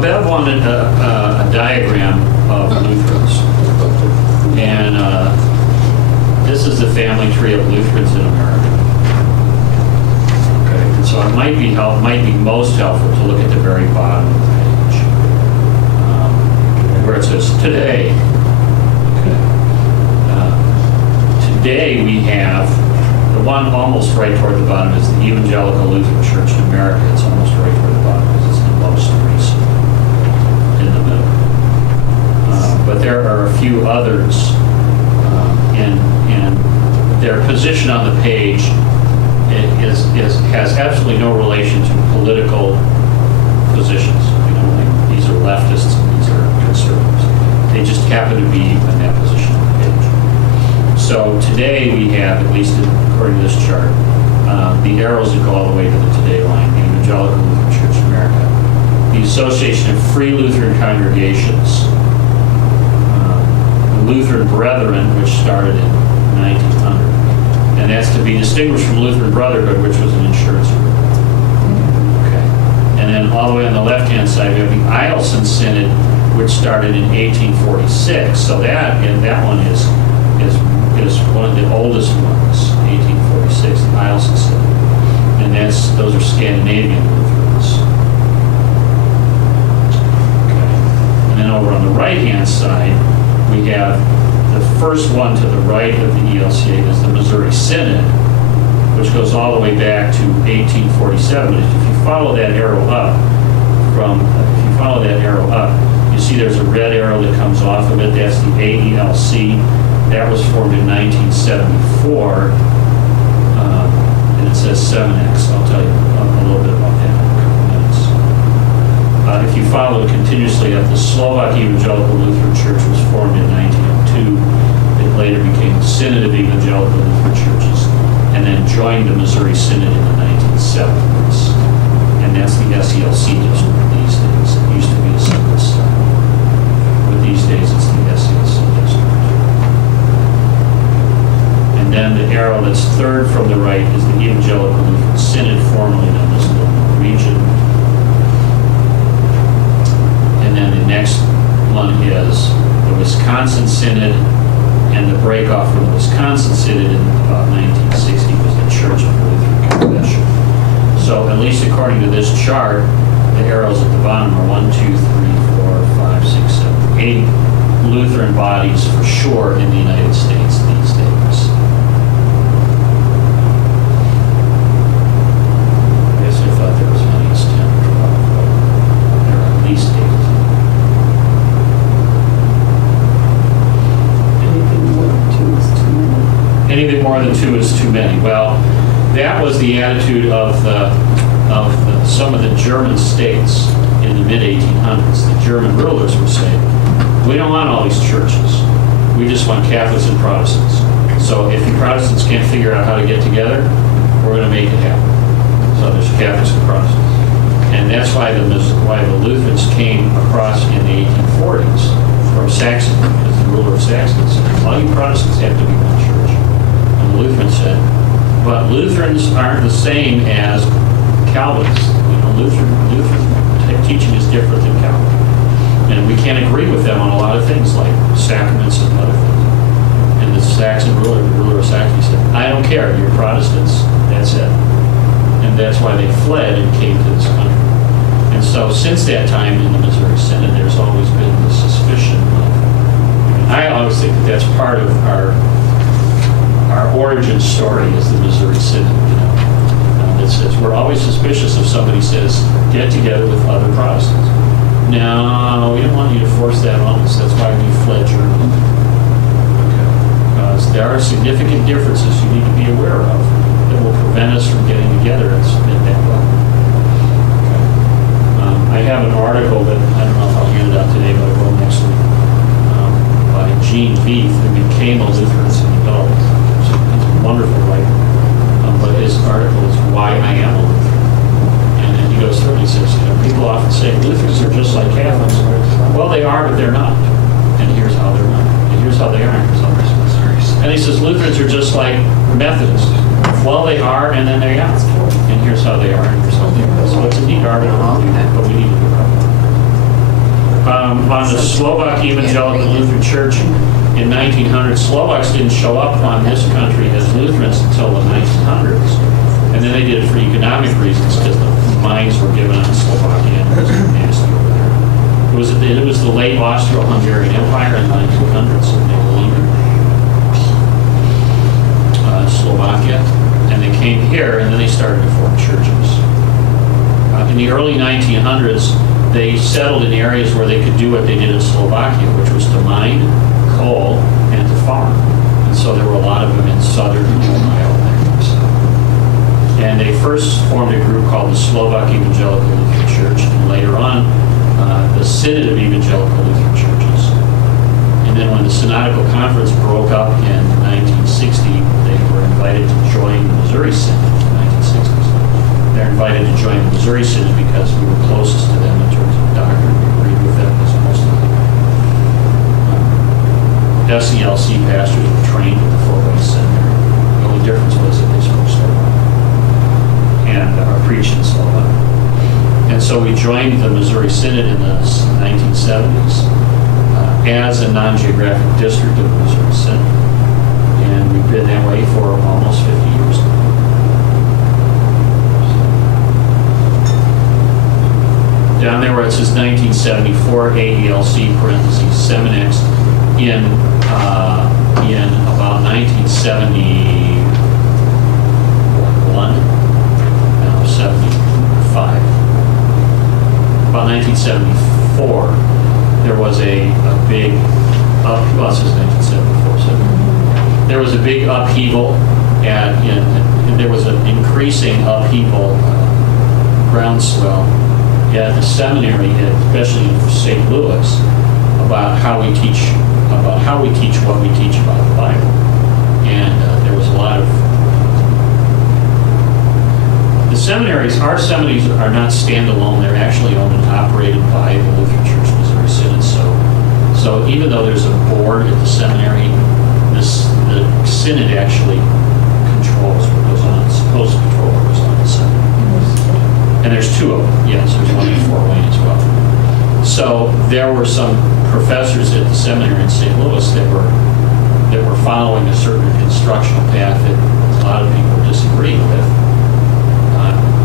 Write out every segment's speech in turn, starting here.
Bev wanted a diagram of Lutherans, and this is the family tree of Lutherans in America. Okay, and so it might be most helpful to look at the very bottom of the page, where it says today. Okay. Today we have the one almost right toward the bottom is the Evangelical Lutheran Church in America. It's almost right toward the bottom because it's the most recent. In the middle. But there are a few others, and their position on the page has absolutely no relation to political positions. You know, like these are leftists and these are conservatives. They just happen to be in that position on the page. So today we have, at least according to this chart, the arrows that go all the way to the today line, the Evangelical Lutheran Church in America. The Association of Free Lutheran Congregations, the Lutheran Brethren, which started in 1900. And that's to be distinguished from Lutheran Brotherhood, which was an insurance group. Okay. And then all the way on the left-hand side, we have the Eielson Synod, which started in 1846. So that one is one of the oldest ones, 1846, the Eielson Synod. And those are Scandinavian Lutherans. Over on the right-hand side, we have the first one to the right of the ELCA is the Missouri Synod, which goes all the way back to 1847. If you follow that arrow up, you see there's a red arrow that comes off of it. That's the AELC. That was formed in 1974, and it says 7X. I'll tell you a little bit about that. If you follow it continuously up, the Slovak Evangelical Lutheran Church was formed in 1902. It later became the Synod of Evangelical Lutheran Churches, and then joined the Missouri Synod in the 1970s. And that's the SELC district these days. It used to be a single style, but these days it's the SELC district. And then the arrow that's third from the right is the Evangelical Lutheran Synod, formerly known as the Region. And then the next one is the Wisconsin Synod, and the breakoff from the Wisconsin Synod in about 1960 was the Church of the Lutheran Confession. So at least according to this chart, the arrows at the bottom are 1, 2, 3, 4, 5, 6, 7, 8 Lutheran bodies for sure in the United States these days. I guess I thought there was as many as 10 or 12, but there are at least 8. Anything more than 2 is too many. Well, that was the attitude of some of the German states in the mid-1800s. The German rulers were saying, we don't want all these churches. We just want Catholics and Protestants. So if you Protestants can't figure out how to get together, we're going to make it happen. So there's Catholics and Protestants. And that's why the Lutherans came across in the 1840s from Saxony, because the ruler of Saxony said, all you Protestants have to be one church. The Lutherans said, but Lutherans aren't the same as Calvinists. You know, Lutheran teaching is different than Calvin. And we can't agree with them on a lot of things like sacraments and other things. And the ruler of Saxony said, I don't care, you're Protestants, that's it. And that's why they fled and came to this country. And so since that time in the Missouri Synod, there's always been the suspicion of, I always think that that's part of our origin story is the Missouri Synod, you know, that says we're always suspicious if somebody says, get together with other Protestants. No, we don't want you to force that on us. That's why we fled Germany. Okay. Because there are significant differences you need to be aware of that will prevent us from getting together at that level. Okay. I have an article that, I don't know if I'll get it out today, but I will next week, by Gene Beef, who became a Lutheran as an adult. Wonderful writer, but his article is Why I Am a Lutheran. And he goes through and he says, you know, people often say Lutherans are just like Catholics. Well, they are, but they're not. And here's how they're not. And here's how they are, and here's how they're not. And he says Lutherans are just like Methodists. Well, they are, and then they're not. And here's how they are, and here's how they are. So it's a neat argument, but we need to be right. On the Slovak Evangelical Lutheran Church in 1900, Slovaks didn't show up on this country as Lutherans until the 1900s. And then they did it for economic reasons because the mines were given on Slovakia and it was nasty over there. It was the late Austro-Hungarian Empire in the 1900s, and they were under Slovakia. And they came here, and then they started to form churches. In the early 1900s, they settled in areas where they could do what they did in Slovakia, which was to mine coal and to farm. And so there were a lot of them in southern Ohio there. And they first formed a group called the Slovak Evangelical Lutheran Church, and later on, the Synod of Evangelical Lutheran Churches. And then when the Synodical Conference broke up in 1960, they were invited to join the Missouri Synod in the 1960s. They're invited to join the Missouri Synod because we were closest to them in terms of doctrine. We agreed with them as most of them. SELC pastors were trained at the Fort Wayne Seminary. The only difference was that they spoke Slovak and preached in Slovak. And so we joined the Missouri Synod in the 1970s as a non-geographic district of the Missouri Synod. And we've been that way for almost 50 years now. Down there where it says 1974, AELC, parentheses, Seminex, in about 1971, no, 75, about 1974, there was a big, well, it says 1974, so there was a big upheaval, and there was an increasing upheaval, groundswell, at the seminary, especially in St. Louis, about how we teach what we teach about the Bible. And there was a lot of the seminaries. Our seminaries are not standalone; they're actually owned and operated by the Lutheran Church Missouri Synod. So even though there's a board at the seminary, the synod actually controls what goes on. It's supposed to control what goes on in the seminary. And there's two of them, yes, there's one in Fort Wayne as well. So there were some professors at the seminary in St. Louis that were following a certain instructional path that a lot of people disagreed with.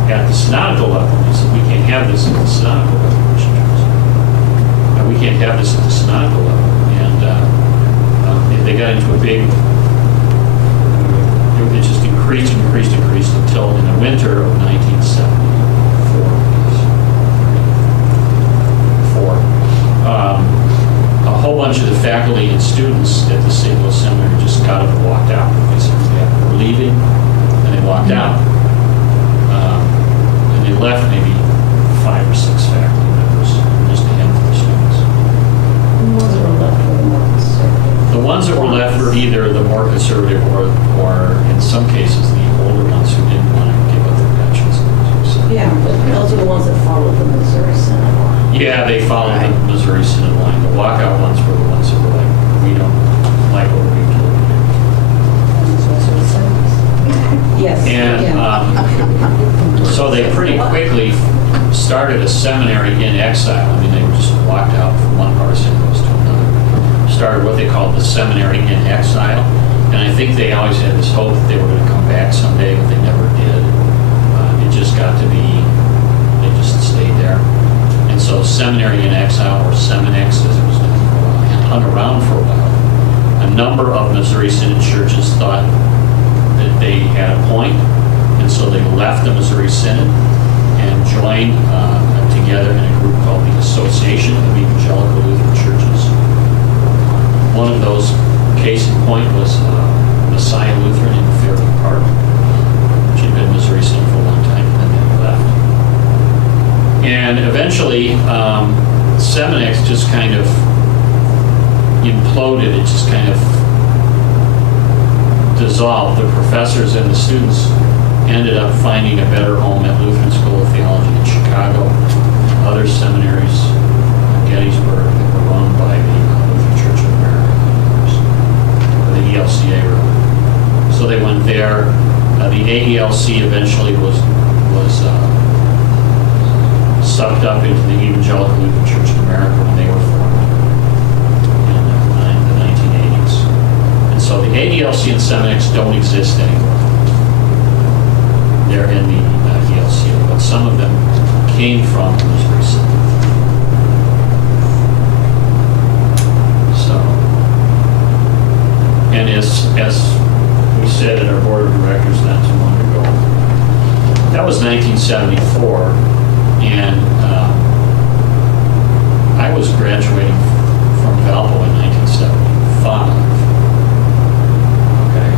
At the synodical level, they said, we can't have this at the synodical level. We can't have this at the synodical level. And they got into a big, it just increased until in the winter of 1970. A whole bunch of the faculty and students at the St. Louis Seminary just got up and walked out. They said, yeah, we're leaving, and they walked out. And they left maybe 5 or 6 faculty members, just a handful of students. The ones that were left were either the more conservative or in some cases, the older ones who didn't want to give up their pensions. Yeah, but those are the ones that followed the Missouri Synod line. Yeah, they followed the Missouri Synod line. The walkout ones were the ones that were like, we don't like what we're doing. Yes. And so they pretty quickly started a seminary in exile. I mean, they just walked out from one part of St. Louis to another. Started what they called the seminary in exile. And I think they always had this hope that they were going to come back someday, but they never did. It just got to be, they just stayed there. And so seminary in exile, or Seminex as it was known for a while, hung around for a while. A number of Missouri Synod churches thought that they had a point, and so they left the Missouri Synod and joined together in a group called the Association of Evangelical Lutheran Churches. One of those, case in point, was Messiah Lutheran in Fairview Park, which had been Missouri Synod for a long time, and then they left. And eventually, Seminex just kind of imploded. It just kind of dissolved. The professors and the students ended up finding a better home at Lutheran School of Theology in Chicago, and other seminaries in Gettysburg that were run by the Lutheran Church of America, or the ELCA rather. So they went there. The AELC eventually was sucked up into the Evangelical Lutheran Church of America when they were formed. ELC and Seminex don't exist anymore. They're in the ELCA, but some of them came from Missouri Synod. So, and as we said at our board of directors not too long ago, that was 1974, and I was graduating from Valpo in 1975. Okay,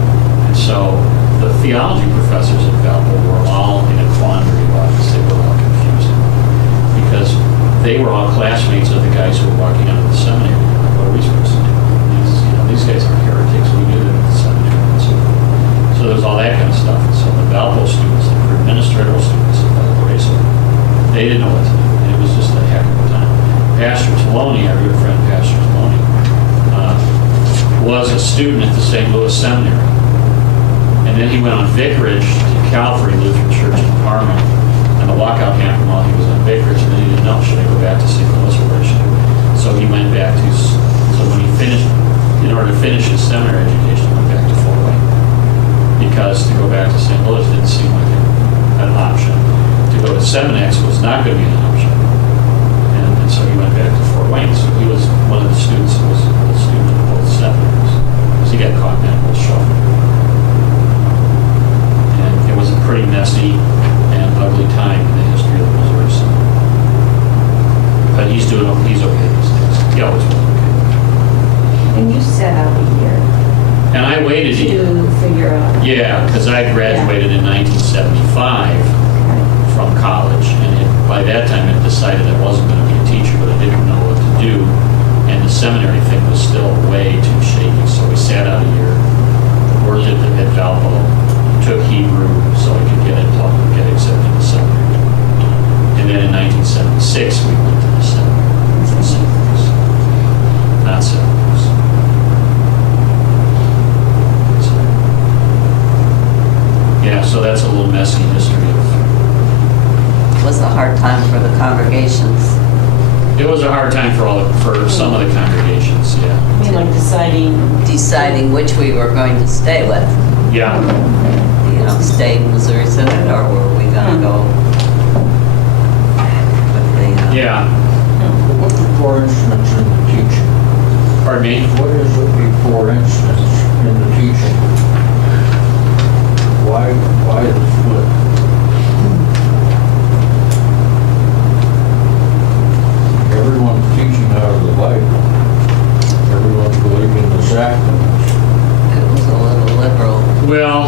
and so the theology professors at Valpo were all in a quandary about this. They were all confused because they were all classmates of the guys who were walking out of the seminary. Like, what are we supposed to do? These guys aren't heretics. We knew them at the seminary. And so there was all that kind of stuff. And so the Valpo students, the administrative students at Valpo, they didn't know what to do. And it was just a heck of a time. Pastor Toloni, our good friend Pastor Toloni, was a student at the St. Louis Seminary. And then he went on vicarage to Calvary Lutheran Church in Parma. And the lockout happened while he was on vicarage, and then he didn't know, should I go back to St. Louis or where should I? So he went back to, so when he finished, in order to finish his seminary education, he went back to Fort Wayne. Because to go back to St. Louis didn't seem like an option. To go to Seminex was not going to be an option. And so he went back to Fort Wayne. So he was one of the students who was a student of both seminaries. Because he got caught in that whole shuffle. And it was a pretty messy and ugly time in the history of the Missouri Synod. But he's okay these days. He always was okay. And you set out a year And I waited a year. to figure out. Yeah, because I graduated in 1975 from college, and by that time I decided I wasn't going to be a teacher, but I didn't know what to do, and the seminary thing was still way too shaky, so we sat out a year, worked at Valpo, took Hebrew so I could get accepted to the seminary. And then in 1976 we went to the seminary from St. Louis, not St. Louis. Yeah, so that's a little messy history of. It was a hard time for the congregations. It was a hard time for some of the congregations, yeah. I mean, like Deciding which we were going to stay with. Yeah, Stay in Missouri Synod, or were we going to go with the... yeah. What is for instance in the teaching? Pardon me? What is it for instance in the teaching? Why the split? Everyone's teaching out of the Bible. Everyone's believing the sacraments. It was a little liberal. Well,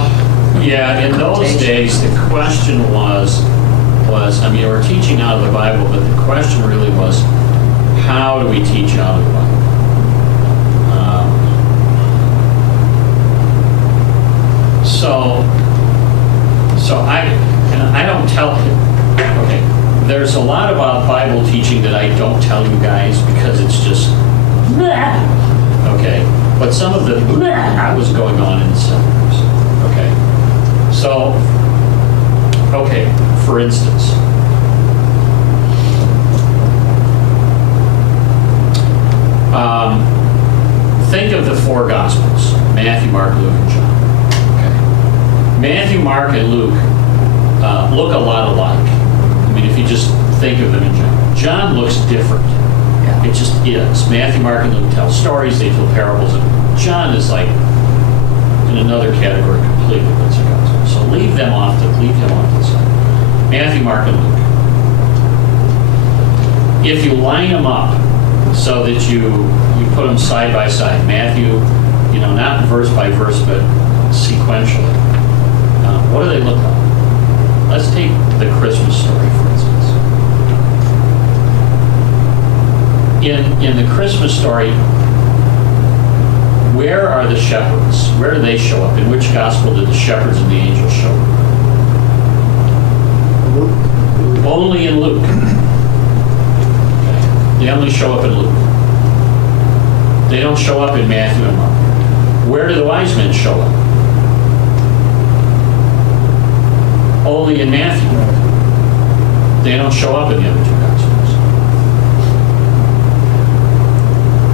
yeah, in those days, the question was, I mean, we're teaching out of the Bible, but the question really was, how do we teach out of the Bible? So I don't tell him, okay, there's a lot about Bible teaching that I don't tell you guys because it's just, okay, but some of the was going on in the seminaries, okay. So, okay, for instance, think of the four Gospels, Matthew, Mark, Luke, and John. Okay. Matthew, Mark, and Luke look a lot alike. I mean, if you just think of them in general. John looks different. Yeah. It just is. Matthew, Mark, and Luke tell stories, they tell parables. And John is like in another category completely. It's a gospel. So leave him off to the side. Matthew, Mark, and Luke. If you line them up so that you put them side by side, Matthew, not verse by verse, but sequentially, what do they look like? Let's take the Christmas story, for instance. In the Christmas story, where are the shepherds? Where do they show up? In which gospel did the shepherds and the angels show up? Only in Luke. Okay. They only show up in Luke. They don't show up in Matthew and Mark. Where do the wise men show up? Only in Matthew. They don't show up in the other two Gospels.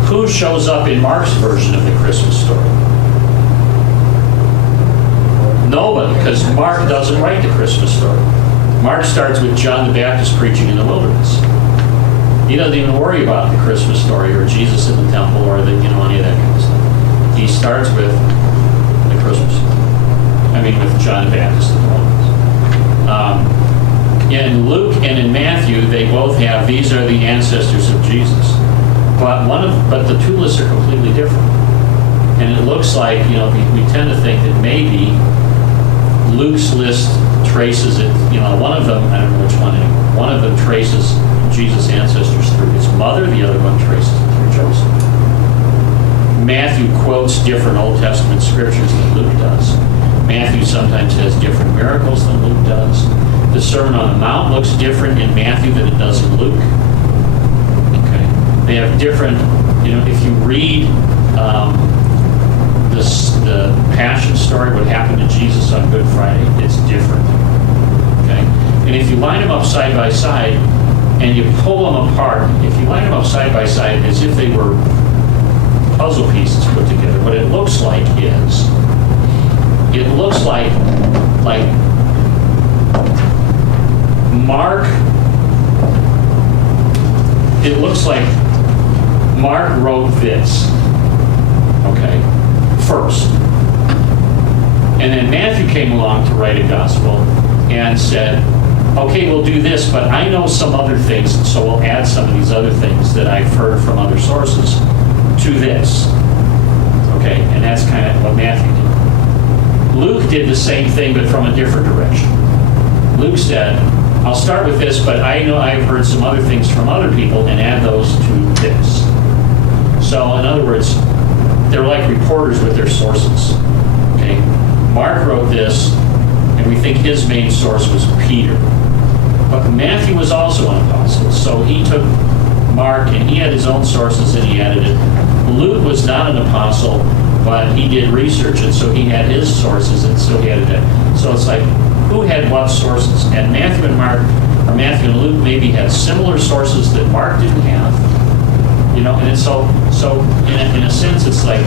Who shows up in Mark's version of the Christmas story? Nobody, because Mark doesn't write the Christmas story. Mark starts with John the Baptist preaching in the wilderness. He doesn't even worry about the Christmas story or Jesus in the temple or any of that kind of stuff. He starts with the Christmas story. With John the Baptist in the wilderness. In Luke and in Matthew, they both have, these are the ancestors of Jesus. But the two lists are completely different. And it looks like, we tend to think that maybe Luke's list traces it, one of them, I don't know which one anymore, one of them traces Jesus' ancestors through his mother, the other one traces it through Joseph. Matthew quotes different Old Testament scriptures than Luke does. Matthew sometimes has different miracles than Luke does. The Sermon on the Mount looks different in Matthew than it does in Luke. Okay. They have different, if you read the Passion story, what happened to Jesus on Good Friday, it's different. Okay? And if you line them up side by side and you pull them apart, if you line them up side by side as if they were puzzle pieces put together, what it looks like is, it looks like Mark, it looks like Mark wrote this, okay, first. And then Matthew came along to write a gospel and said, okay, we'll do this, but I know some other things, so we'll add some of these other things that I've heard from other sources to this. Okay, and that's kind of what Matthew did. Luke did the same thing, but from a different direction. Luke said, I'll start with this, but I know I've heard some other things from other people and add those to this. So, in other words, they're like reporters with their sources. Okay, Mark wrote this, and we think his main source was Peter. But Matthew was also an apostle, so he took Mark and he had his own sources and he added it. Luke was not an apostle, but he did research, and so he had his sources, and so he added it. So it's like, who had what sources? And Matthew and Mark, or Matthew and Luke maybe had similar sources that Mark didn't have. And it's so in a sense, it's like,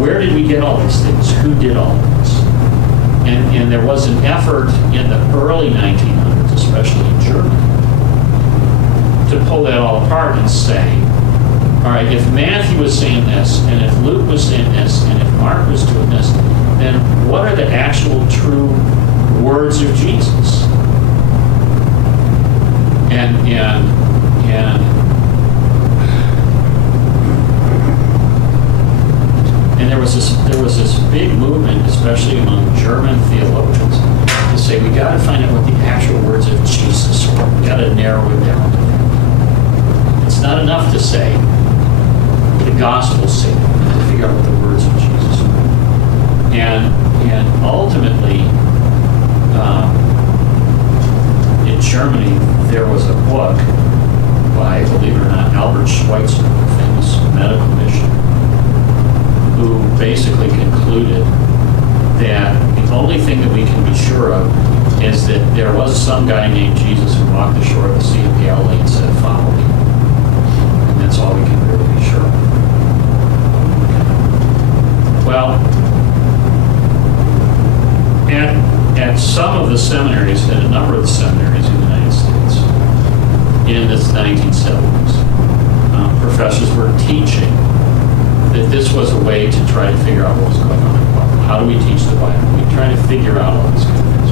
where did we get all these things? Who did all of this? And there was an effort in the early 1900s, especially in Germany, to pull that all apart and say, all right, if Matthew was saying this, and if Luke was saying this, and if Mark was doing this, then what are the actual true words of Jesus? And there was this big movement, especially among German theologians, to say we got to find out what the actual words of Jesus were. We got to narrow it down to that. It's not enough to say the Gospels say that. We have to figure out what the words of Jesus were. And ultimately, in Germany, there was a book by, believe it or not, Albert Schweitzer, a famous medical missionary, who basically concluded that the only thing that we can be sure of is that there was some guy named Jesus who walked the shore of the Sea of Galilee and said, follow me. And that's all we can really be sure of. Well, at some of the seminaries, at a number of the seminaries in the United States, in the 1970s, professors were teaching that this was a way to try to figure out what was going on in the Bible. How do we teach the Bible? We try to figure out all these kind of things.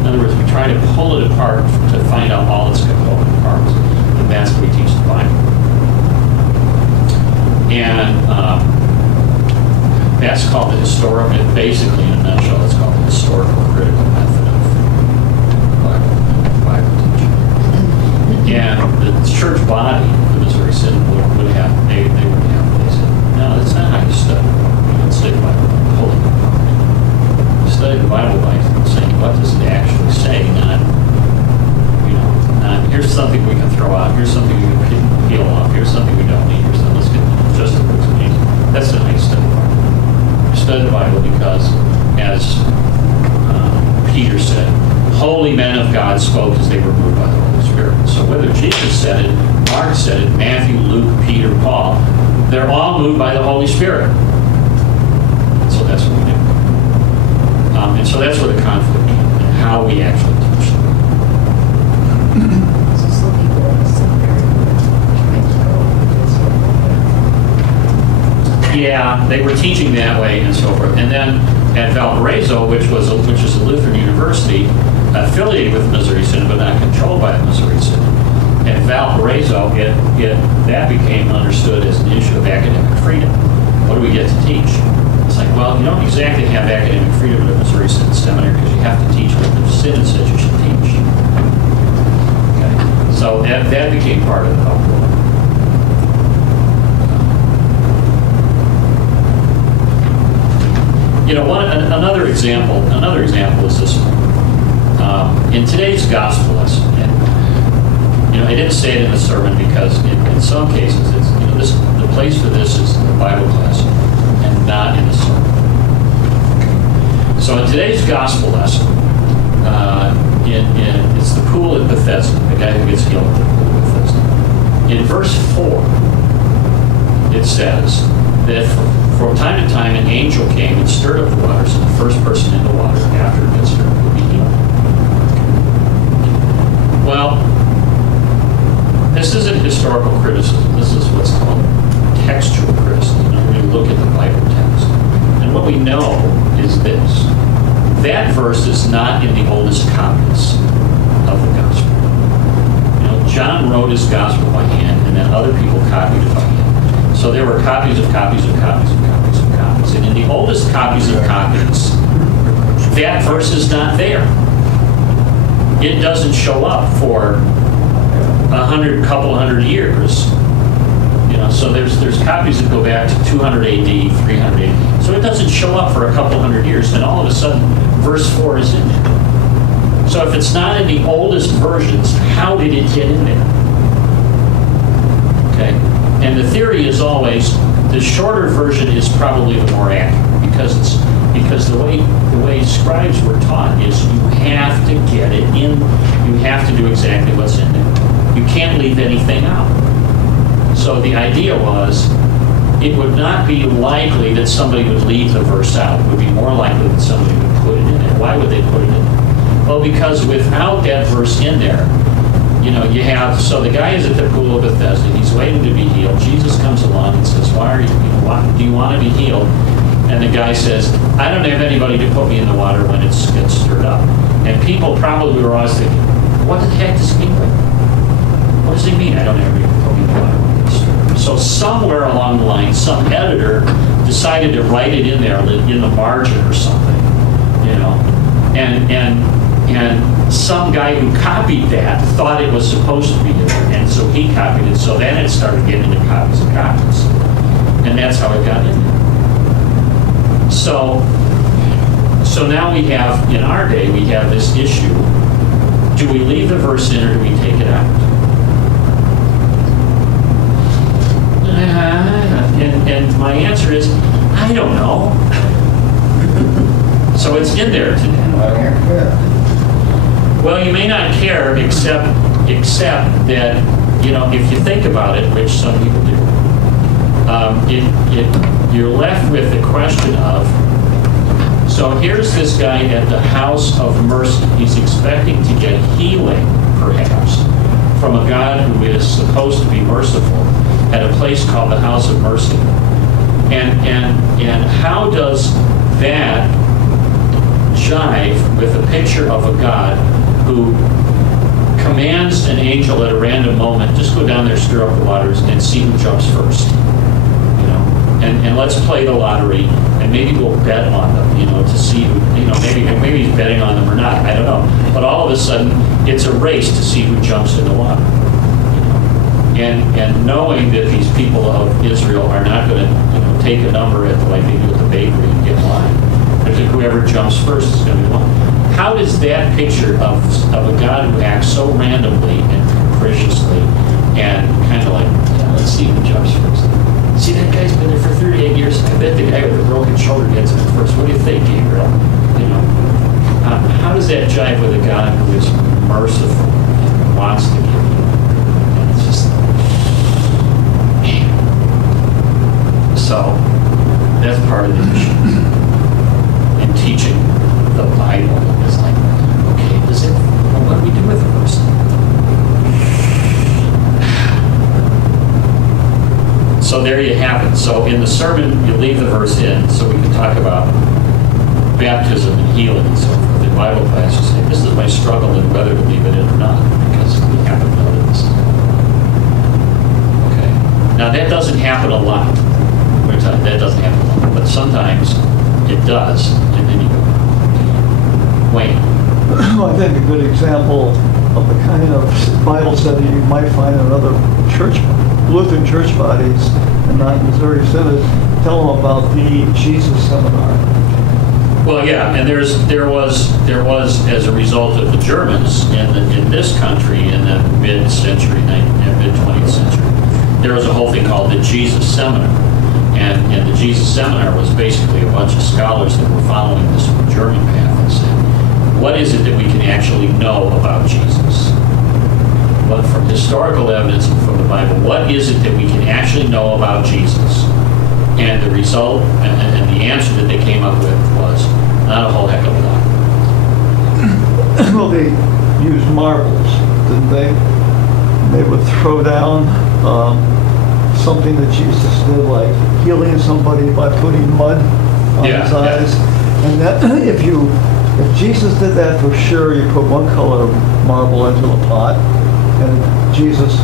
In other words, we try to pull it apart to find out all its component parts, and that's how we teach the Bible. And that's called the historical, basically in a nutshell, it's called the historical critical method of Bible teaching. And the church body, the Missouri Synod, would have, they would have, they said, no, that's not how you study. You don't study the Bible by pulling it apart. You study the Bible by saying, what does it actually say? Not, here's something we can throw out, here's something we can peel off, here's something we don't need, here's something, let's get just the words of Jesus. That's not how you study the Bible. You study the Bible because, as Peter said, holy men of God spoke as they were moved by the Holy Spirit. So whether Jesus said it, Mark said it, Matthew, Luke, Peter, Paul, they're all moved by the Holy Spirit. So that's what we do. And so that's where the conflict came, and how we actually teach them. So some people in the seminary were trying to go this way. Yeah, they were teaching that way and so forth. And then at Valparaiso, which is a Lutheran university, affiliated with Missouri Synod, but not controlled by the Missouri Synod. At Valparaiso, that became understood as an issue of academic freedom. What do we get to teach? It's like, well, you don't exactly have academic freedom at a Missouri Synod seminary because you have to teach what the Synod says you should teach. Okay, so that became part of the uproar. Another example is this one. In today's gospel lesson, and I didn't say it in the sermon because in some cases it's the place for this is the Bible class and not in the sermon. So in today's gospel lesson, it's the pool at Bethesda, the guy who gets healed at the pool at Bethesda. In verse 4, it says that from time to time an angel came and stirred up the waters, and the first person in the water after it gets stirred up would be healed. Well, this isn't historical criticism. This is what's called textual criticism. When you look at the Bible text. And what we know is this. That verse is not in the oldest copies of the gospel. John wrote his gospel by hand, and then other people copied it by hand. So there were copies of copies of copies of copies of copies. And in the oldest copies of copies, that verse is not there. It doesn't show up for couple hundred years. So there's copies that go back to 200 AD, 300 AD. So it doesn't show up for a couple hundred years, and all of a sudden, verse 4 is in there. So if it's not in the oldest versions, how did it get in there? Okay? And the theory is always the shorter version is probably the more accurate because the way scribes were taught is you have to get it in, you have to do exactly what's in there. You can't leave anything out. So the idea was it would not be likely that somebody would leave the verse out. It would be more likely that somebody would put it in there. Why would they put it in there? Well, because without that verse in there, so the guy is at the pool of Bethesda. He's waiting to be healed. Jesus comes along and says, do you want to be healed? And the guy says, I don't have anybody to put me in the water when it gets stirred up. And people probably were always thinking, what the heck does he mean? What does he mean? I don't have anybody to put me in the water when it gets stirred up. So somewhere along the line, some editor decided to write it in there in the margin or something, and some guy who copied that thought it was supposed to be in there, and so he copied it. So then it started getting into copies and copies, and that's how it got in there. So now we have, in our day, we have this issue. Do we leave the verse in or do we take it out? And my answer is, I don't know. So it's in there today. I don't care. Well, you may not care except that, if you think about it, which some people do, you're left with the question of, so here's this guy at the house of mercy. He's expecting to get healing, perhaps, from a God who is supposed to be merciful at a place called the house of mercy. And how does that jive with a picture of a God who commands an angel at a random moment, just go down there, stir up the waters, and see who jumps first? And let's play the lottery, and maybe we'll bet on them, to see who, maybe he's betting on them or not, I don't know. But all of a sudden, it's a race to see who jumps in the water. And knowing that these people of Israel are not going to, take a number like they do at the bakery and get line. Whoever jumps first is going to be one. How does that picture of a God who acts so randomly and capriciously and kind of like, let's see who jumps first? See, that guy's been there for 38 years. I bet the guy with the broken shoulder gets in first. What do you think, Gabriel? How does that jive with a God who is merciful and wants to give you? And it's just, man. So that's part of the issue in teaching the So there you have it. So in the sermon, you leave the verse in so we can talk about baptism and healing and so forth. In Bible class, you say, this is my struggle in whether to leave it in or not, because we happen to know that this is okay. Now that doesn't happen a lot. That doesn't happen a lot, but sometimes it does, and then you go, Wayne. I think a good example of the kind of Bible study you might find in other Lutheran church bodies and not Missouri Synod, tell them about the Jesus seminar. Well, yeah, and there was as a result of the Germans in this country in the mid-century, mid-20th century, there was a whole thing called the Jesus Seminar, and the Jesus Seminar was basically a bunch of scholars that were following this German path and saying, what is it that we can actually know about Jesus? But from historical evidence and from the Bible, what is it that we can actually know about Jesus? And the result and the answer that they came up with was not a whole heck of a lot. Well, they used marbles, didn't they? They would throw down something that Jesus did, like healing somebody by putting mud on his eyes. Yeah. And that if Jesus did that for sure, you put one color marble into a pot, and if Jesus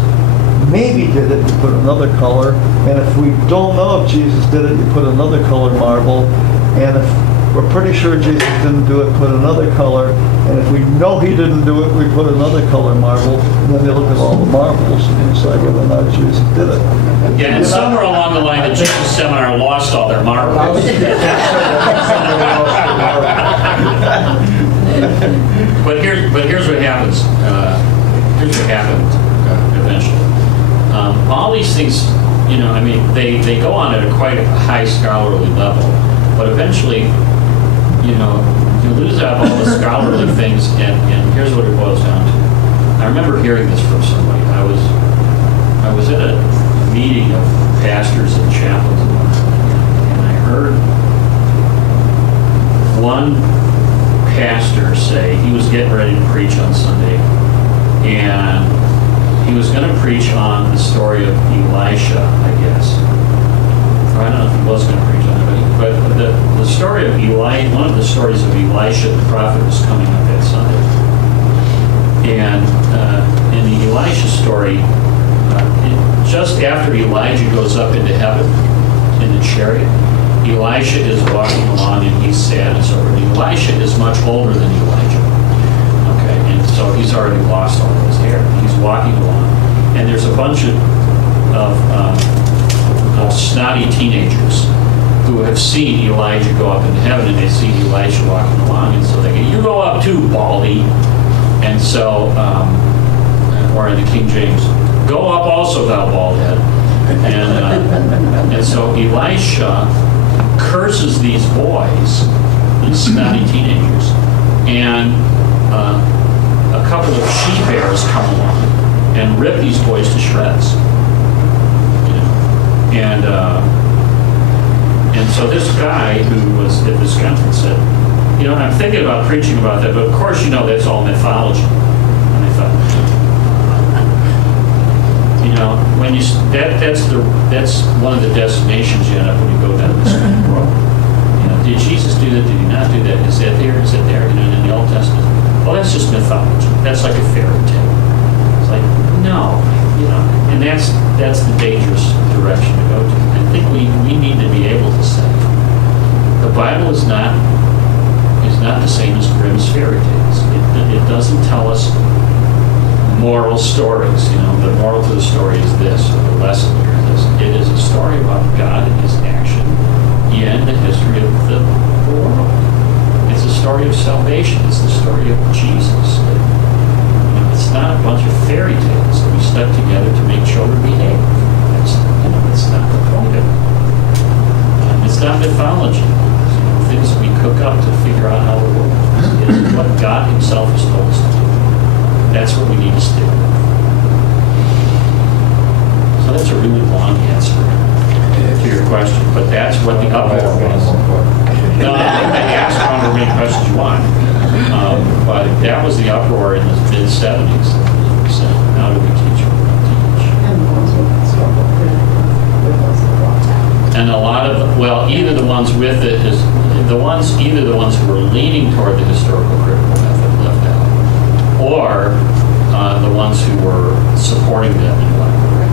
maybe did it, you put another color, and if we don't know if Jesus did it, you put another color marble, and if we're pretty sure Jesus didn't do it, put another color, and if we know he didn't do it, we put another color marble, and then they look at all the marbles and decide whether or not Jesus did it. Yeah, and somewhere along the line, the Jesus Seminar lost all their marbles. But here's what happens. Here's what happened eventually. All these things, I mean, they go on at a quite high scholarly level, but eventually, you lose out all the scholarly things, and here's what it boils down to. I remember hearing this from somebody. I was at a meeting of pastors and chaplains, and I heard one pastor say he was getting ready to preach on Sunday, and he was going to preach on the story of Elisha, I guess. Or I don't know if he was going to preach on it, but the story of one of the stories of Elisha, the prophet, was coming up that Sunday. And in the Elisha story, just after Elijah goes up into heaven in the chariot, Elisha is walking along and he's sad and so forth. Elisha is much older than Elijah. Okay, and so he's already lost all of his hair. He's walking along, and there's a bunch of snotty teenagers who have seen Elijah go up into heaven, and they see Elisha walking along, and so they go, "You go up too, baldy." And so, or in the King James, "Go up also, thou bald head." And so Elisha curses these boys, these snotty teenagers, and a couple of she-bears come along and rip these boys to shreds. And so this guy who was at this conference said, I'm thinking about preaching about that, but of course that's all mythology. And I thought, when that's one of the destinations you end up when you go down this road. Did Jesus do that? Did he not do that? Is that there? Is it there? In the Old Testament, well, that's just mythology. That's like a fairy tale. It's like, no, and that's the dangerous direction to go to. I think we need to be able to say the Bible is not the same as Grimm's fairy tales. It doesn't tell us moral stories. The moral to the story is this, or the lesson here is this. It is a story about God and his action in the history of the world. It's a story of salvation. It's the story of Jesus. It's not a bunch of fairy tales that we stuck together to make children behave. It's not the point of it. It's not mythology. Things we cook up to figure out how the world is. It's what God himself has told us to do. That's what we need to stick with. So that's a really long answer to your question, but that's what the uproar was. No, I asked however many questions you want. But that was the uproar in the mid-70s. So how do we teach what we teach? And the ones with struggle with us. Well, either the ones with it is, either the ones who were leaning toward the historical critical method left out, or the ones who were supporting them in whatever way,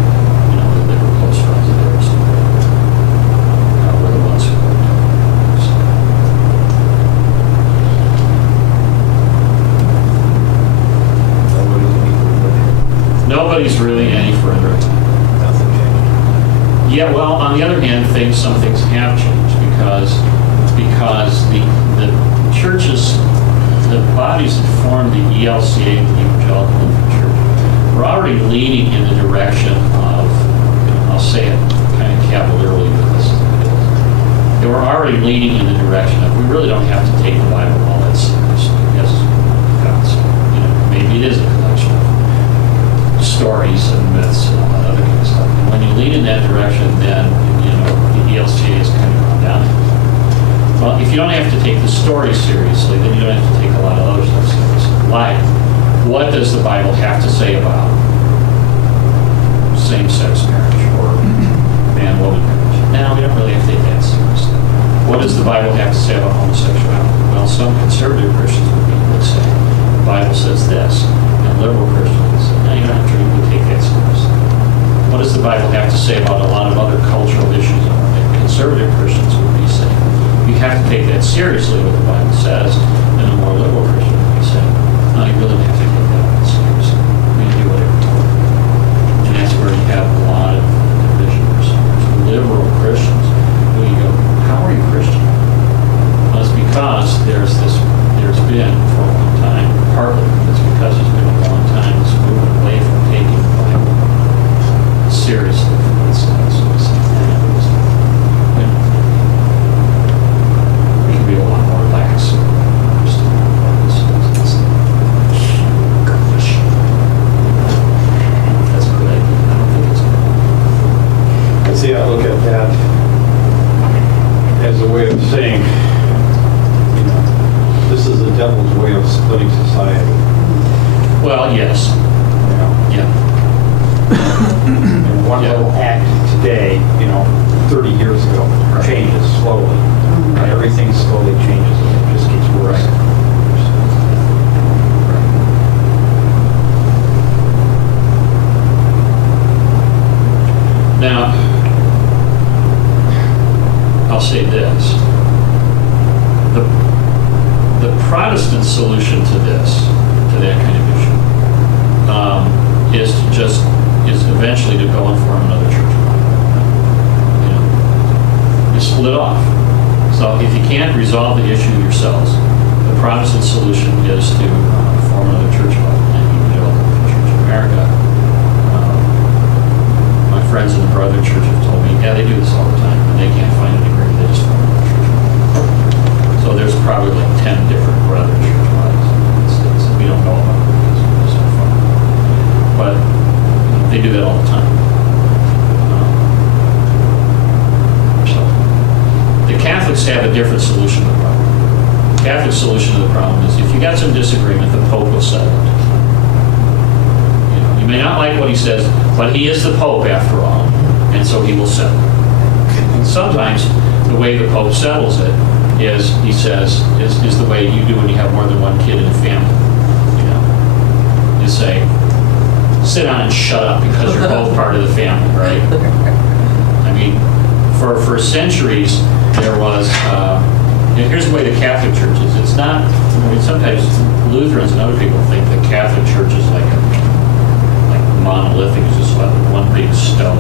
that they were close friends of theirs, were the ones who left out. So, nobody's really any further. Nothing changed. Yeah, well, on the other hand, some things have changed because the churches, the bodies that formed the ELCA, the Evangelical Lutheran Church, were already leaning in the direction of, I'll say it kind of cavalierly, but this is what it is. They were already leaning in the direction of, we really don't have to take the Bible all that seriously. Yes, God's, maybe it is a collection of stories and myths and all that other kind of stuff. And when you lean in that direction, then, the ELCA is kind of gone down. Well, if you don't have to take the story seriously, then you don't have to take a lot of other stuff seriously. Like, what does the Bible have to say about same-sex marriage or man-woman marriage? No, we don't really have to take that seriously. What does the Bible have to say about homosexuality? Well, some conservative Christians would say, the Bible says this, and liberal Christians would say, no, you don't have to really take that seriously. What does the Bible have to say about a lot of other cultural issues that conservative Christians would be saying? You have to take that seriously, what the Bible says, and a more liberal Christian would be saying, no, you really don't have to take that seriously. You can do whatever you want. And that's where you have a lot of division. There's liberal Christians who you go, how are you Christian? Well, it's because there's been for a long time, partly it's because there's been a long time this movement away from taking the Bible seriously for what it says. So it's we can be a lot more lax. That's a good idea. I don't think it's good. And see, I look at that as a way of saying, this is the devil's way of splitting society. Well, yes. Yeah. And one Yeah. little act today, 30 years ago, Right. changes slowly. And everything slowly changes, and it just gets worse. Right. Now, I'll say this. The Protestant solution to this, to that kind of issue, is eventually to go and form another church. You split off. So if you can't resolve the issue yourselves, the Protestant solution is to form another church body. And Evangelical Church of America. My friends in the Brother Church have told me, yeah, they do this all the time. When they can't find an agreement, they just form another church body. So there's probably like 10 different Brother Church bodies in the United States. We don't know about them because we're just so far. But they do that all the time. So the Catholics have a different solution to the problem. The Catholic solution to the problem is if you got some disagreement, the Pope will settle it. You may not like what he says, but he is the Pope after all, and so he will settle it. And sometimes the way the Pope settles it is, he says, is the way you do when you have more than one kid in a family. You say, sit down and shut up because you're both part of the family, right? I mean, for centuries, there was, here's the way the Catholic Church is. It's not, sometimes Lutherans and other people think the Catholic Church is like monolithic, it's just like one big stone.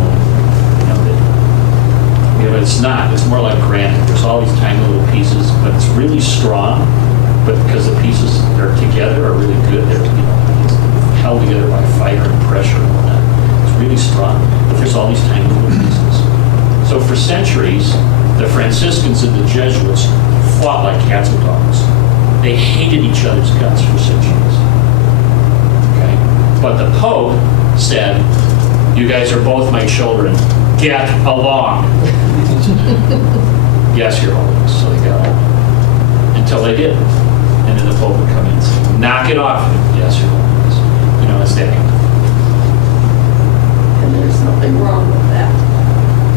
But it's not. It's more like granite. There's all these tiny little pieces, but it's really strong. But because the pieces are together, are really good, they're it's held together by fire and pressure and all that. It's really strong. But there's all these tiny little pieces. So for centuries, the Franciscans and the Jesuits fought like cats and dogs. They hated each other's guts for centuries. Okay? But the Pope said, you guys are both my children. Get along. Yes, Your Holiness. So they got along. Until they didn't. And then the Pope would come in and say, knock it off. Yes, Your Holiness. It's that. And there's nothing wrong with that.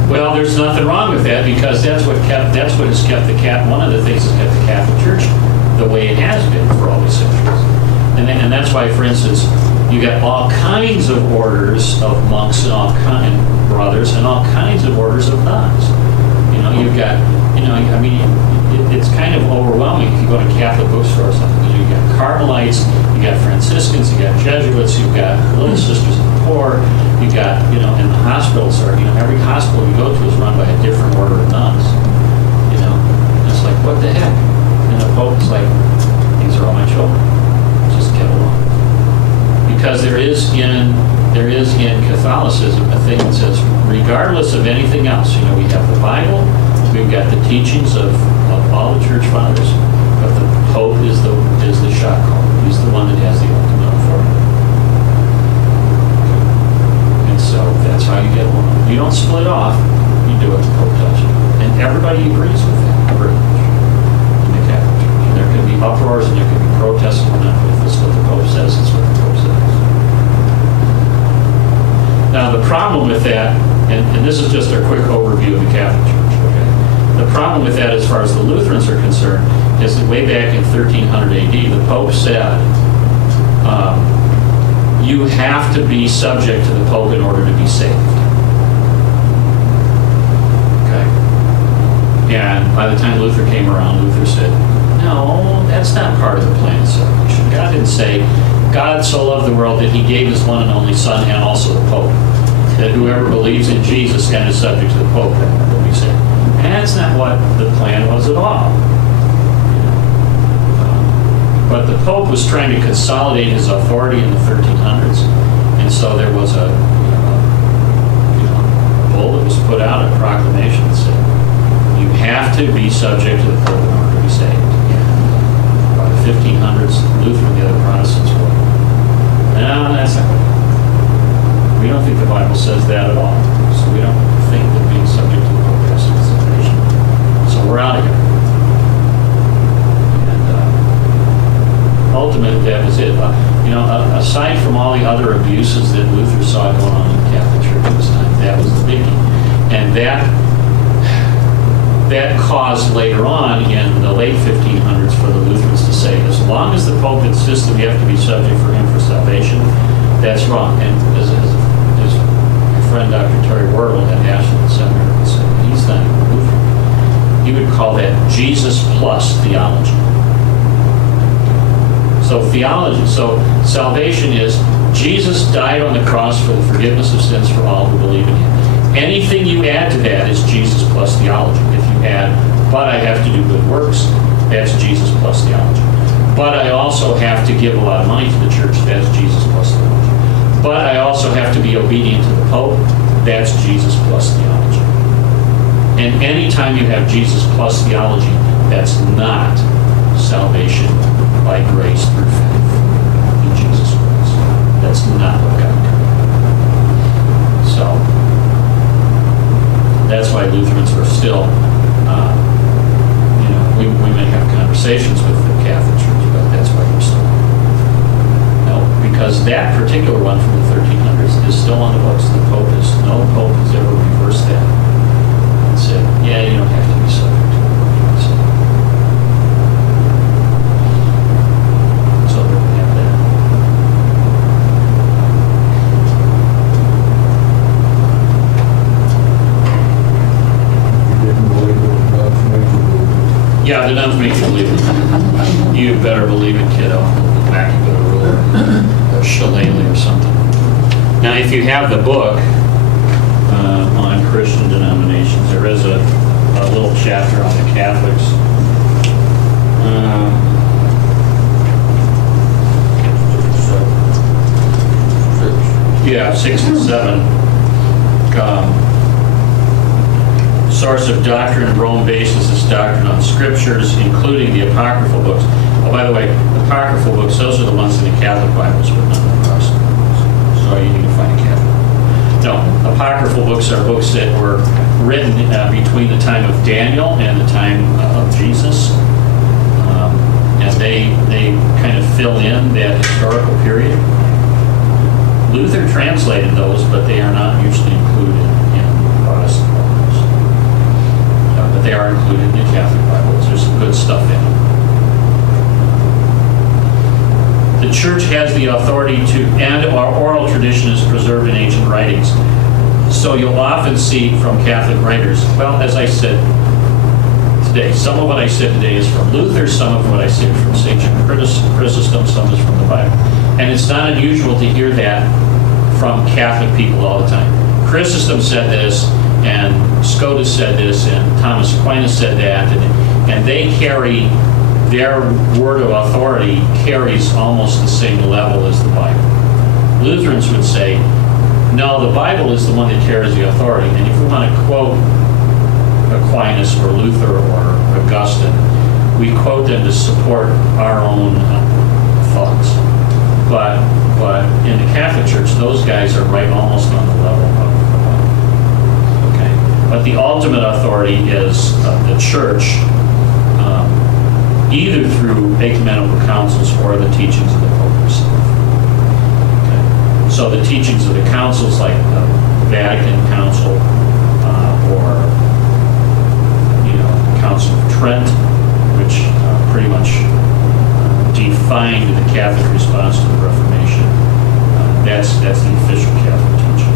Well, there's nothing wrong with that because that's what has kept one of the things that's kept the Catholic Church the way it has been for all these centuries. And that's why, for instance, you got all kinds of orders of monks and all kind brothers and all kinds of orders of nuns. You know, you've got, I mean, it's kind of overwhelming if you go to Catholic bookstore or something. You've got Carmelites, you got Franciscans, you got Jesuits, you've got Little Sisters of the Poor, you got, and the hospitals are, every hospital you go to is run by a different order of nuns. And it's like, what the heck? And the Pope is like, these are all my children. Just get along. Because there is in Catholicism a thing that says, regardless of anything else, we have the Bible, we've got the teachings of all the church fathers, but the Pope is the shot caller. He's the one that has the ultimate authority. And so that's how you get along. You don't split off, you do what the Pope tells you. And everybody agrees with that, pretty much, in the Catholic Church. And there can be uproars and there can be protests and whatnot, but if it's what the Pope says, it's what the Pope says. Now, the problem with that, and this is just a quick overview of the Catholic Church, okay? The problem with that, as far as the Lutherans are concerned, is that way back in 1300 AD, the Pope said, you have to be subject to the Pope in order to be saved. Okay? And by the time Luther came around, Luther said, no, that's not part of the plan of salvation. God didn't say, God so loved the world that he gave his one and only Son and also the Pope, that whoever believes in Jesus and is subject to the Pope will be saved. And that's not what the plan was at all. But the Pope was trying to consolidate his authority in the 1300s, and so there was a bull that was put out, a proclamation that said, you have to be subject to the Pope in order to be saved. By the 1500s, Luther and the other Protestants were, no, that's not right. We don't think the Bible says that at all, so we don't think that being subject to the Pope has to be salvation. So we're out of here. Ultimately, that was it. Aside from all the other abuses that Luther saw going on in the Catholic Church at this time, that was the biggie. And that caused later on in the late 1500s for the Lutherans to say, as long as the Pope insists that we have to be subject for him for salvation, that's wrong. And as my friend Dr. Terry Wardle at Ashland Seminary said, he's not even Lutheran. He would call that Jesus plus theology. So theology, so salvation is Jesus died on the cross for the forgiveness of sins for all who believe in him. Anything you add to that is Jesus plus theology. If you add, but I have to do good works, that's Jesus plus theology. But I also have to give a lot of money to the church, that's Jesus plus theology. But I also have to be obedient to the Pope, that's Jesus plus theology. And anytime you have Jesus plus theology, that's not salvation by grace through faith in Jesus Christ. That's not what God did. So that's why Lutherans are still, we may have conversations with the Catholic Church, but that's why we're still. No, because that particular one from the 1300s is still on the books. No Pope has ever reversed that and said, yeah, you don't have to be subject to it. Yeah, the nuns make you believe it. You better believe it, kiddo. Back you go to rule or shillelagh or something. Now, if you have the book on Christian denominations, there is a little chapter on the Catholics. Yeah, 6 and 7. Source of doctrine, Rome bases its doctrine on scriptures, including the apocryphal books. Oh, by the way, apocryphal books, those are the ones in the Catholic Bibles, but not the Protestant Bibles. So you need to find a Catholic. No, apocryphal books are books that were written between the time of Daniel and the time of Jesus. And they kind of fill in that historical period. Luther translated those, but they are not usually included in Protestant law. the authority to, and our oral tradition is preserved in ancient writings. So you'll often see from Catholic writers, well, as I said today, some of what I said today is from Luther, some of what I said from St. John Chrysostom, some is from the Bible. And it's not unusual to hear that from Catholic people all the time. Chrysostom said this, and Scotus said this, and Thomas Aquinas said that, and they carry, their word of authority carries almost the same level as the Bible. Lutherans would say, no, the Bible is the one that carries the authority, and if we want to quote Aquinas or Luther or Augustine, we quote them to support our own thoughts. But in the Catholic Church, those guys are right almost on the level of okay. But the ultimate authority is the Church, either through ecumenical councils or the teachings of the Pope himself. Okay. So the teachings of the councils, like the Vatican Council or Council of Trent, which pretty much defined the Catholic response to the Reformation. That's the official Catholic teaching.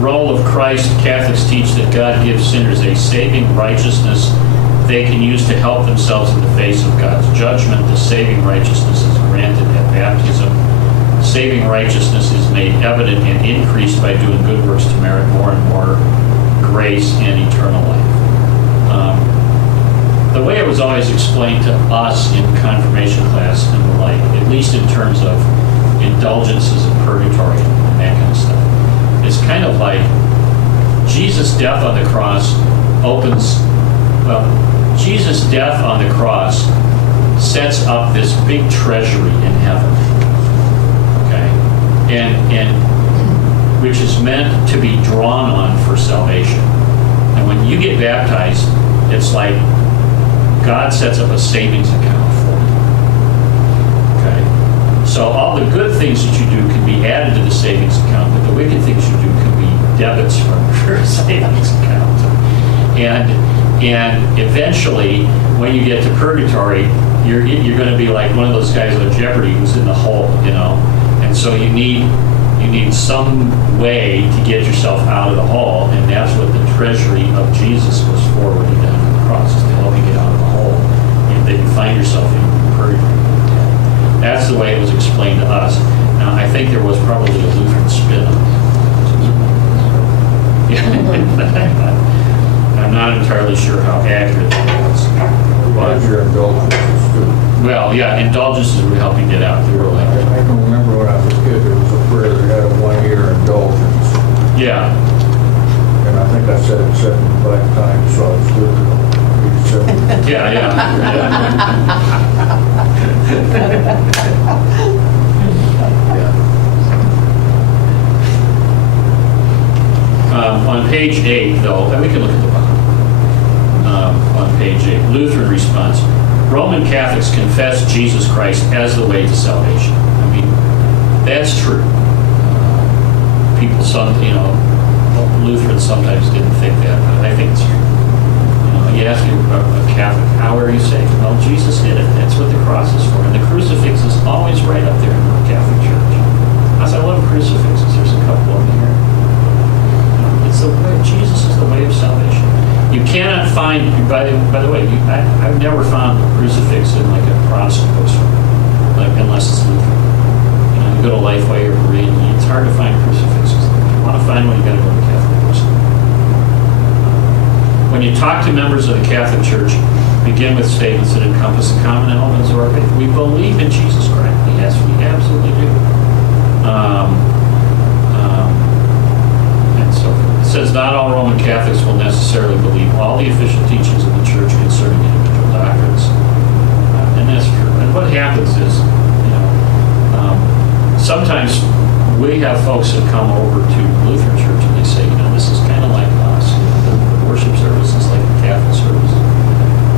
Role of Christ. Catholics teach that God gives sinners a saving righteousness they can use to help themselves in the face of God's judgment. The saving righteousness is granted at baptism. Saving righteousness is made evident and increased by doing good works to merit more and more grace and eternal life. The way it was always explained to us in confirmation class and the like, at least in terms of indulgences and purgatory and that kind of stuff, is kind of like Jesus' death on the cross Jesus' death on the cross sets up this big treasury in heaven. And which is meant to be drawn on for salvation. And when you get baptized, it's like God sets up a savings account for you. Okay? So all the good things that you do can be added to the savings account, but the wicked things you do can be debits from your savings account. And eventually, when you get to purgatory, you're going to be like one of those guys on Jeopardy who's in the hole, And so you need some way to get yourself out of the hole, and that's what the treasury of Jesus was for when he died on the cross, is to help you get out of the hole, and that you find yourself in purgatory. That's the way it was explained to us. Now, I think there was probably a Lutheran spin on it. I'm not entirely sure how accurate that was. But your indulgences too. Well, yeah, indulgences would help you get out. They were like, I can remember when I was a kid, there was a prayer that had a 1-year indulgence. yeah. And I think I said it 75 times, so I was good to read 7. Yeah. On page 8, though, and we can look at the bottom. On page 8, Lutheran response. Roman Catholics confess Jesus Christ as the way to salvation. I mean, that's true. Lutherans sometimes didn't think that, but I think it's true. You ask a Catholic, how are you saved? Well, Jesus did it. That's what the cross is for. And the crucifix is always right up there in the Catholic Church. I love crucifixes. There's a couple of them here. It's the way. Jesus is the way of salvation. You cannot find, by the way, I've never found a crucifix in like a Protestant bookstore, unless it's Lutheran. You go to Lifeway or Berean, it's hard to find crucifixes. If you want to find one, you got to go to the Catholic bookstore. When you talk to members of the Catholic Church, begin with statements that encompass the common elements of our faith. We believe in Jesus Christ. Yes, we absolutely do. And so it says not all Roman Catholics will necessarily believe all the official teachings of the Church concerning individual doctrines. And that's true. And what happens is, sometimes we have folks that come over to Lutheran Church and they say, this is kind of like us. The worship service is like the Catholic service,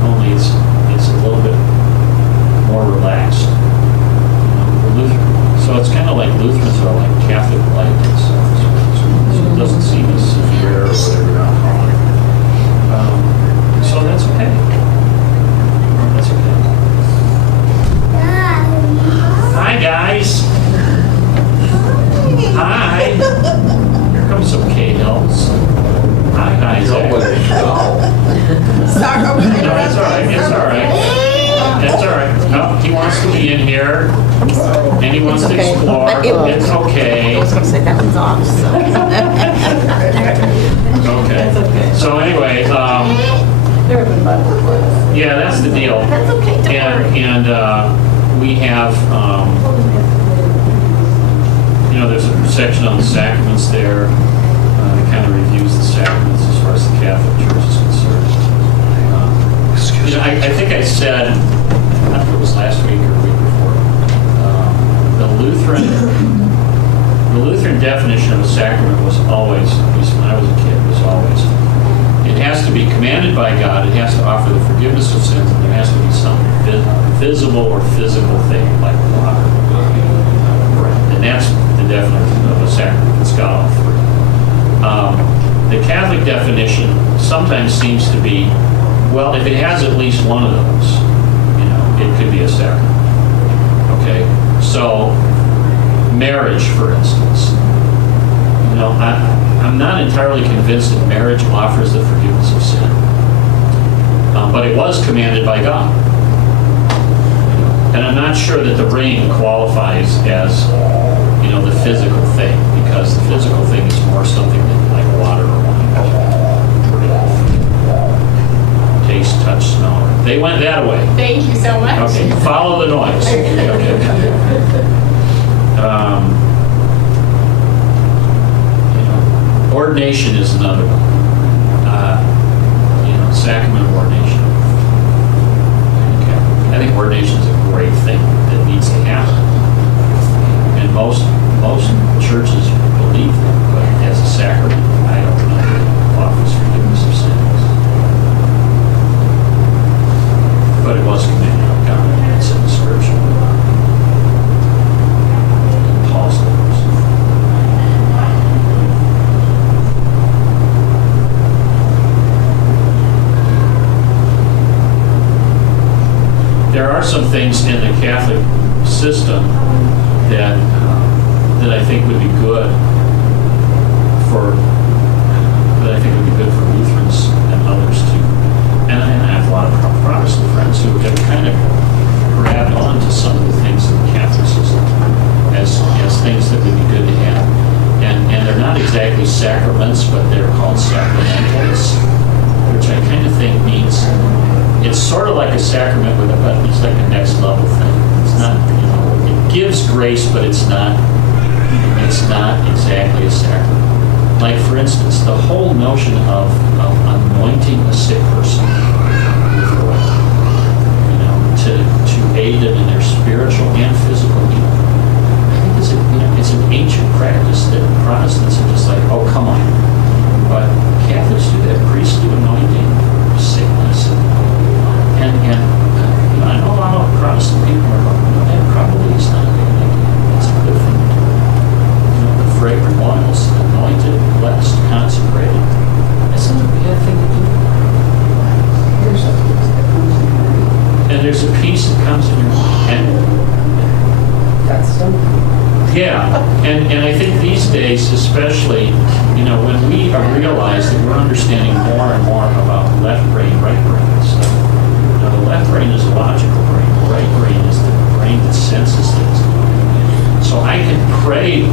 only it's a little bit more relaxed. So it's kind of like Lutherans are like Catholic light and stuff. So it doesn't seem as severe or whatever. And he wants It's to okay. explore. It's I okay. was gonna say that one's off, so. Okay. That's okay. So anyway, There have been Bible class. yeah, that's the deal. That's okay, don't worry. And we have, there's a section on the sacraments there. It kind of reviews the sacraments as far as the Catholic Church is concerned. I think I said, I don't know if it was last week or the week before, the Lutheran definition of a sacrament was always, at least when I was a kid, was always, it has to be commanded by God, it has to offer the forgiveness of sins, and there has to be some visible or physical thing, like water. And that's the definition of a sacrament. It's got all three. The Catholic definition sometimes seems to be, well, if it has at least one of those, it could be a sacrament. Okay? So, marriage, for instance. I'm not entirely convinced that marriage offers the forgiveness of sin. But it was commanded by God. And I'm not sure that the ring qualifies as, the physical thing, because the physical thing is more something like water or wine. Taste, touch, smell. They went that way. Thank you so much. Okay, follow the noise. Okay. Ordination is another one. Sacrament of ordination. Okay. I think ordination is a great thing that needs to happen. And most churches believe that, but as a sacrament, I don't know if it offers forgiveness of sins. But it was commanded of God, and it's in the Scripture. In Paul's letters. There are some things in the Catholic system that I think would be good for Lutherans and others too. And I have a lot of Protestant friends who have kind of grabbed on to some of the things in the Catholic system as things that would be good to have. And they're not exactly sacraments, but they're called sacramentals, which I kind of think means it's sort of like a sacrament, but it's like a next level thing. It's not, it gives grace, but it's not exactly a sacrament. Like, for instance, the whole notion of anointing a sick person with oil, to aid them in their spiritual and physical healing. I think it's an ancient practice that Protestants are just like, oh, come on. But Catholics do that. Priests do anointing for sickness. And I know a lot of Protestant people are going, that probably is not a good idea. It's a good thing. The fragrant oils, anointed, blessed, consecrated. That's not a bad thing to do. And there's a peace that comes in your mind. That's simple. Yeah, and I think these days, especially, when we realize that we're understanding more and more about left brain, right brain and stuff. The left brain is a logical brain. The right brain is the brain that senses things. So I could pray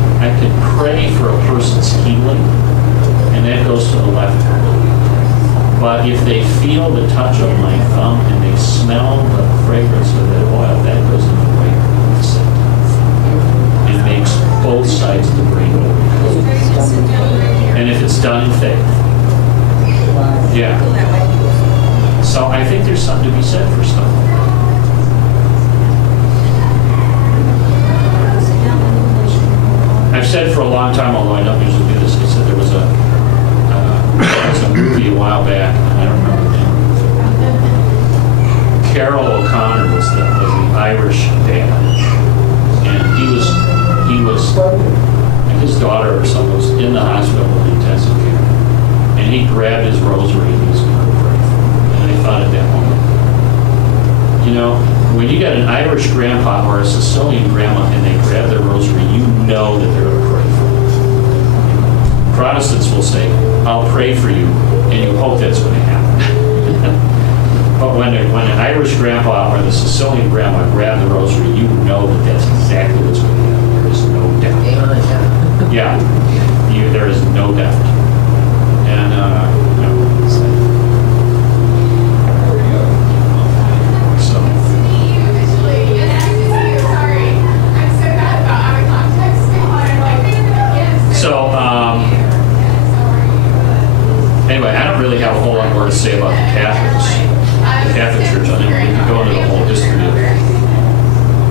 for a person's healing, and that goes to the left brain. But if they feel the touch of my thumb and they smell the fragrance of that oil, that goes into the right brain at the same time. It makes both sides of the brain work. And if it's done in faith. Yeah. So I think there's something to be said for stuff like that. I've said for a long time, although I don't usually do this, I said there was a movie a while back, I don't remember the name. Carol O'Connor was the Irish dad, and he was his daughter or something was in the hospital with intensive care, and he grabbed his rosary and he was going to pray for her. And I thought at that moment, when you got an Irish grandpa or a Sicilian grandma and they grab their rosary, you know that they're going to pray for you. Protestants will say, I'll pray for you, and you hope that's going to happen. But when an Irish grandpa or the Sicilian grandma grab the rosary, you know that that's Anyway, I don't really have a whole lot more to say about the Catholics. The Catholic Church, I think we can go into the whole history of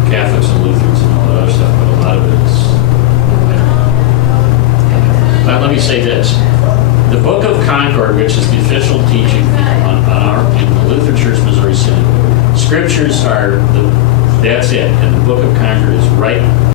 Catholics and Lutherans and all that other stuff, but a lot of it is... Let me say this. The Book of Concord, which is the official teaching in the Lutheran Church Missouri Synod, scriptures are, that's it. And the Book of Concord is right